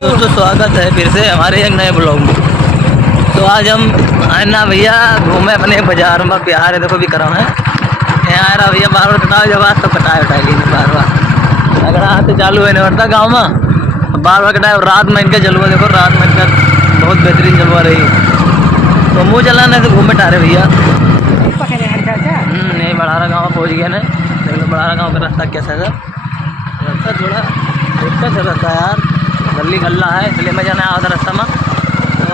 दोस्तों स्वागत है फिर से हमारे एक नए ब्लॉग में। तो आज हम आए ना भैया घूमे अपने बाजार में। बिहार है देखो भी करा है यहाँ आ रहा भैया बार बार कटाओ जब आज तो कटाए उठाए लेकिन बार बार अगर हाथ चालू है नहीं बढ़ता गाँव में बार बार कटाए। रात में इनका जलवा देखो, रात में इनका बहुत बेहतरीन जलवा रही। तो मुँह चलाने से घूमे टारे भैया नहीं बड़ारा गाँव पहुँच गया ना। देख लो बड़ारा गाँव का रास्ता कैसा है, रास्ता थोड़ा दिक्कत है रास्ता यार, गली गल्ला है इसलिए मैं जाना आया था रास्ता में। तो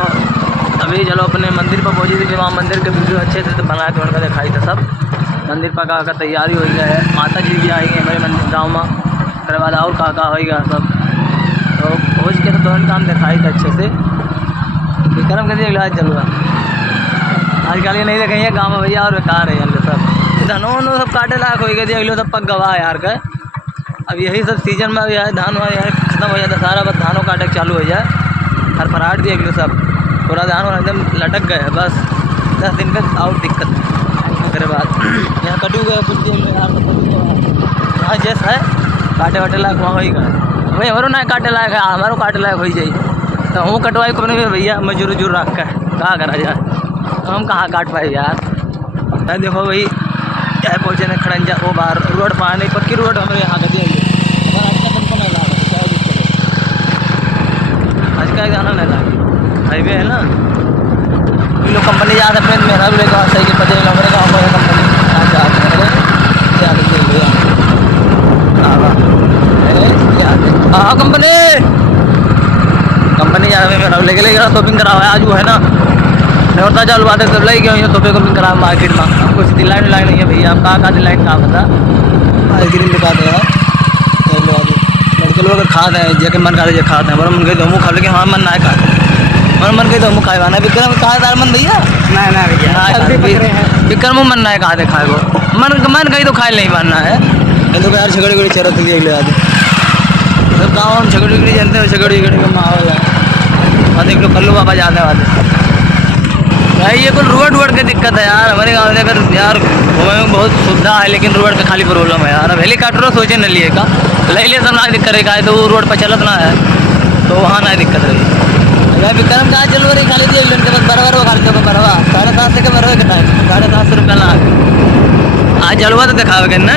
अभी चलो अपने मंदिर पर पहुँची थी, वहाँ मंदिर के वीडियो अच्छे से बना के उनका दिखाई था। सब मंदिर पर का तैयारी हो गया है, माता जी भी आएंगे हमारे मंदिर गाँव में, फिर बाद और का होगा सब। तो पहुँच के तो दोनों काम दिखाई था अच्छे से। विक्रम कहते इलाज चलूँगा आजकल ये नहीं देखेंगे गाँव में भैया, और बेकार है यहाँ सब धानों सब काटे लायक हो गए थे अगले सब पक गवा यार का। अब यही सब सीजन में अभी धान यार खत्म हो जाता सारा, बस धानों काटे चालू हो जाए। हर फराट दिए अगले सब पूरा धान एकदम लटक गए, बस 10 दिन का और दिक्कत। फिर बाद यहाँ कटू गए कुछ यार हाँ जैसा है काटे वाटे लायक वहाँ वही गए भाई, हमारो ना काटे लायक है, हमारो काटे लायक हो जाए। तो हूँ कटवाई को नहीं भैया मजूर उजूर रख कर कहाँ करा जाए, तो हम कहाँ काट पाए यार। देखो भाई क्या पहुँचे ना खड़ंजा वो बाहर रोड पानी पक्की रोड हमारे यहाँ का दिया आज का जाना नहीं लगा हाईवे है ना। लोग कंपनी जा रहे हैं मेरा भी लेगा सही के पते हमारे गाँव में कंपनी आज हाँ कंपनी जा रहे मेरा लेके लेगा शॉपिंग करा हुआ है आज वो है ना नहीं होता चालू बात है सब लगी गई तो शॉपिंग करा मार्केट में। आपको सीधी लाइन नहीं है भैया, आप कहाँ लाइन कहाँ पता आइसक्रीम दिखाते हैं लड़के लोग खाते हैं जैसे मन खाते खाते हैं। मन गई तो मुँह खा लेकिन हमारा मन ना खाए मन गई तो मुँह खाए खाना विक्रम कहा तार मन भैया ना भैया विक्रम मन ना खाते खाए वो मन गई तो खाए नहीं मानना है। तो यार झगड़ी गड़ी चरत सब गाँव हम झगड़ी गड़ी जानते हैं, झगड़ी गड़ी का माहौल है और देख लो कल्लू बाबा जाते वाले भाई। ये कुल रोड की दिक्कत है यार हमारे गाँव में। अगर यार घूमने में बहुत सुविधा है लेकिन रोड का खाली प्रॉब्लम है यार। अब हेलीकॉप्टर सोचे न लिए का ले लिए सब ना दिक्कत रहेगा है, तो वो रोड पर चलत ना है तो वहाँ ना दिक्कत रही। भाई विक्रम कहाँ चल रही खाली दिए के बाद बराबर वो खर्च होगा बरवा 750 के बरवा कितना है 750 रुपये लाख आज जलवा तो दिखावे के ना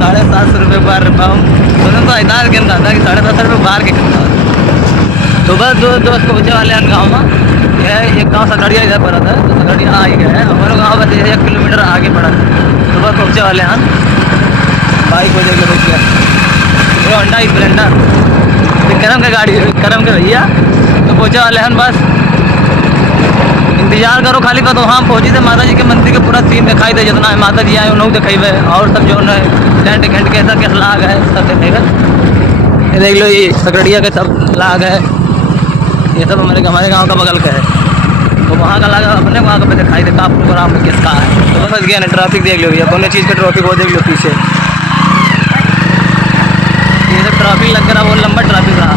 750 रुपये बार सुन तो इतना कहता था कि 750 रुपये बाहर के करता। तो बस दोस्त पहुँचे वाले हैं गाँव में। यह एक गाँव सकड़िया इधर पड़ा था तो सकड़िया आ ही गए हैं, हमारे गाँव में 1 किलोमीटर आगे पड़ा था। तो बस पहुँचे वाले हैं बाइक हो जाएगा रुक वो होंडा स्प्लेंडर विक्रम का गाड़ी विक्रम के भैया। तो पहुँचे वाले हैं बस इंतजार करो खाली का। तो वहाँ पहुँची थे माता जी के मंदिर के पूरा सीन दिखाई दे जितना है माता जी आए उन्होंने दिखेबे और सब जो है टेंट घंट कैसा कैसा लाग है सब दिखेगा। ये देख लो ये सकड़िया के सब लाग है, ये सब हमारे गाँव का बगल का है। तो वहाँ का लगा अपने वहाँ का दिखाई देता प्रोग्राम में किसका है। तो बस गया ना ट्रैफिक देख लो भैया कौन चीज़ का ट्रैफिक वो देख लो पीछे ये सब ट्रैफिक लग रहा वो लंबा ट्रैफिक रहा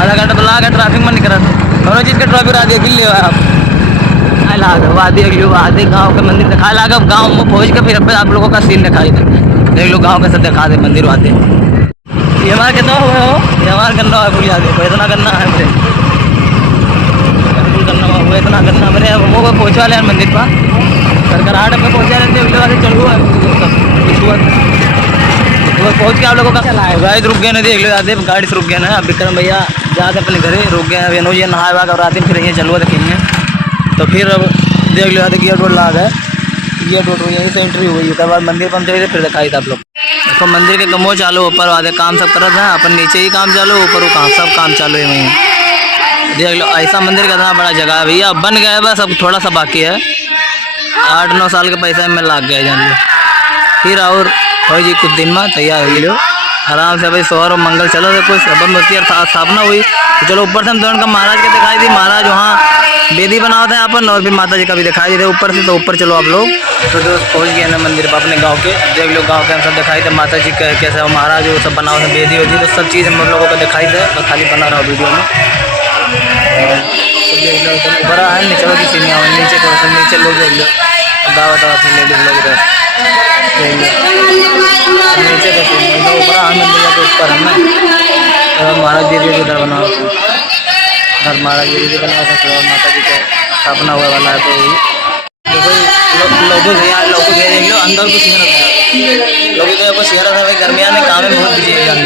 आधा घंटा तो लगा ट्रैफिक में निकला दोनों चीज़ का ट्रैफिक रहा देख लियो आप लाग वादी अगली आधे गाँव के मंदिर दिखा लगा गाँव में पहुँच के फिर आप लोगों का सीन दिखाई दे देख लो गाँव के सब दिखा दे मंदिर वादे। ये हमारा कितना हुआ हो ये हमारा गन्ना है भूल जाते इतना गन्ना है मुझे करना हुआ इतना करना मेरे वो पहुँचे वाले हैं मंदिर पर सरकराहट में पहुँचा रहे थे उल्टे वाले चलू पहुँच के आप लोगों का गाड़ी रुक गए ना देख लो आते गाड़ी से रुक गया ना। अब विक्रम भैया जाते अपने घरे रुक गए अभी ये नहा वहा कर आते फिर यहीं चलवा देखेंगे। तो फिर अब देख लो आते गियर रोड ला गए गियर रोड यहीं से एंट्री हुई उसके बाद मंदिर पर हम चले फिर दिखाई था आप लोग। देखो मंदिर के कमो चालू ऊपर वाले काम सब कर रहे हैं अपन नीचे ही काम चालू ऊपर वो काम सब काम चालू है वहीं देख लो। ऐसा मंदिर का इतना बड़ा जगह है भैया अब बन गया है बस अब थोड़ा सा बाकी है 8-9 साल के पैसा में लग गया जान लो फिर और हो जी कुछ दिन में तैयार हो गई आराम से भाई सोहर और मंगल चलो तो कुछ अब मूर्ति स्थापना हुई तो चलो ऊपर से हम दोनों का महाराज के दिखाई दी महाराज वहाँ बेदी बनाते हैं अपन और फिर माता जी का भी दिखाई दे ऊपर से। तो ऊपर चलो आप लोग तो दोस्त पहुँच गए ना मंदिर पर अपने गाँव के देख लो गाँव के हम सब दिखाई दे माता जी का कैसे वो महाराज वो सब बना हुआ बेदी होती तो सब चीज़ हम लोगों को दिखाई दे तो खाली बना रहा वीडियो में। बड़ा है नीचे की सीनिया नीचे को सब नीचे लोग देख लो दावा दावा फिर लेडीज लोग नीचे का सीन ऊपर आनंद ऊपर है ना महाराज जी इधर बना घर महाराज जी जी बनवा सकते और माता जी का स्थापना हुआ वाला है। तो देखो लोगों से यहाँ लोगों से देख लो अंदर कुछ नहीं रखा लोगों को शेयर था भाई गर्मिया में काम में बहुत बिजी है जान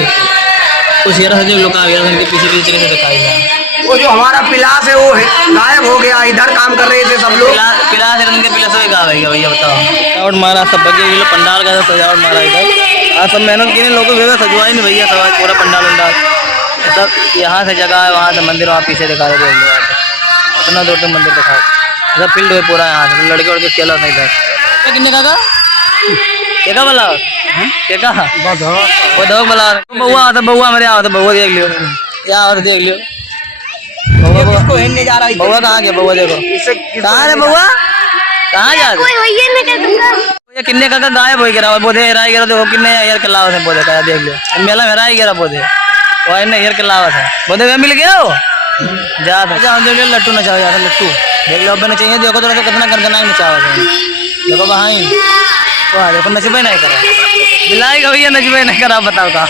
कुछ शेयर था जो लोग आ गया उनके पीछे पीछे से दिखाई गया। वो जो हमारा पिलास है वो है गायब हो गया, इधर काम कर रहे थे सब लोग। पिलास इनके पिलास में कहा भैया भैया बताओ सजावट मारा सब बगे ये लोग पंडाल का सजावट मारा इधर आज सब मेहनत की लोगों को सजवा ही नहीं भैया सब पूरा पंडाल उंडाल सब यहाँ से जगह है वहाँ से मंदिर वहाँ पीछे दिखा रहे इतना दूर तक मंदिर दिखा सब फील्ड है पूरा यहाँ से लड़के उड़के खेला था इधर कितने का क्या बोला क्या वो दो बोला बउआ आता बउआ मेरे आओ तो बउआ देख लियो यहाँ आओ तो देख लियो बउआ कहाँ गया बउआ देखो कहाँ है बउआ कहाँ जा रहे किन्ने का गायब हो गया बोधे हेराई गया देखो किन्ने हेयर के लावत है बोधे का देख लियो मेला में हेराई गया बोधे वो हेयर के लावत है बोधे मिल गया हो जा देख लो लट्टू नचाओ यार लट्टू देख लो अब चाहिए देखो तो कितना गंदना नचाओ देखो भाई देखो नचबे नहीं करा मिलाएगा भैया नचबे नहीं करा बताओ का